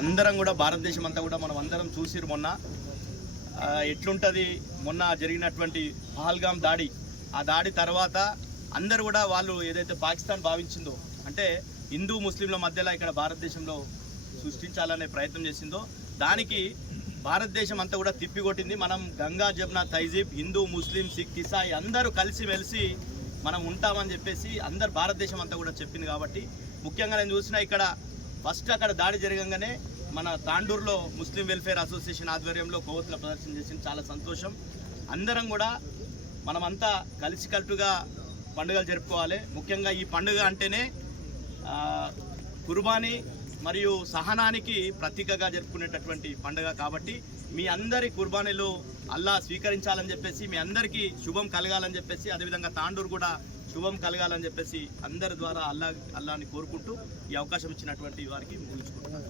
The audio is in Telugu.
అందరం కూడా భారతదేశం అంతా కూడా మనం అందరం చూసిరు మొన్న ఎట్లుంటుంది. మొన్న జరిగినటువంటి పహల్గామ్ దాడి, ఆ దాడి తర్వాత అందరు కూడా వాళ్ళు ఏదైతే పాకిస్తాన్ భావించిందో, అంటే హిందూ ముస్లింల మధ్యలో ఇక్కడ భారతదేశంలో సృష్టించాలనే ప్రయత్నం చేసిందో, దానికి భారతదేశం అంతా కూడా తిప్పికొట్టింది. మనం గంగా జమున తైజీబ్ హిందూ ముస్లిం సిక్ ఇసాయి అందరూ కలిసి మెలిసి మనం ఉంటామని చెప్పేసి అందరు భారతదేశం అంతా కూడా చెప్పింది. కాబట్టి ముఖ్యంగా నేను చూసిన ఇక్కడ ఫస్ట్ అక్కడ దాడి జరగంగానే మన తాండూరులో ముస్లిం వెల్ఫేర్ అసోసియేషన్ ఆధ్వర్యంలో కొవ్వొత్తుల ప్రదర్శన చేసింది. చాలా సంతోషం. అందరం కూడా మనమంతా కలిసికట్టుగా పండుగలు జరుపుకోవాలి. ముఖ్యంగా ఈ పండుగ అంటేనే కుర్బానీ మరియు సహనానికి ప్రతీకగా జరుపుకునేటటువంటి పండుగ. కాబట్టి మీ అందరి కుర్బానీలు అల్లా స్వీకరించాలని చెప్పేసి, మీ అందరికీ శుభం కలగాలని చెప్పేసి, అదేవిధంగా తాండూరు కూడా శుభం కలగాలని చెప్పేసి అందరి ద్వారా అల్లాని కోరుకుంటూ ఈ అవకాశం ఇచ్చినటువంటి వారికి ముగించుకుంటున్నాను.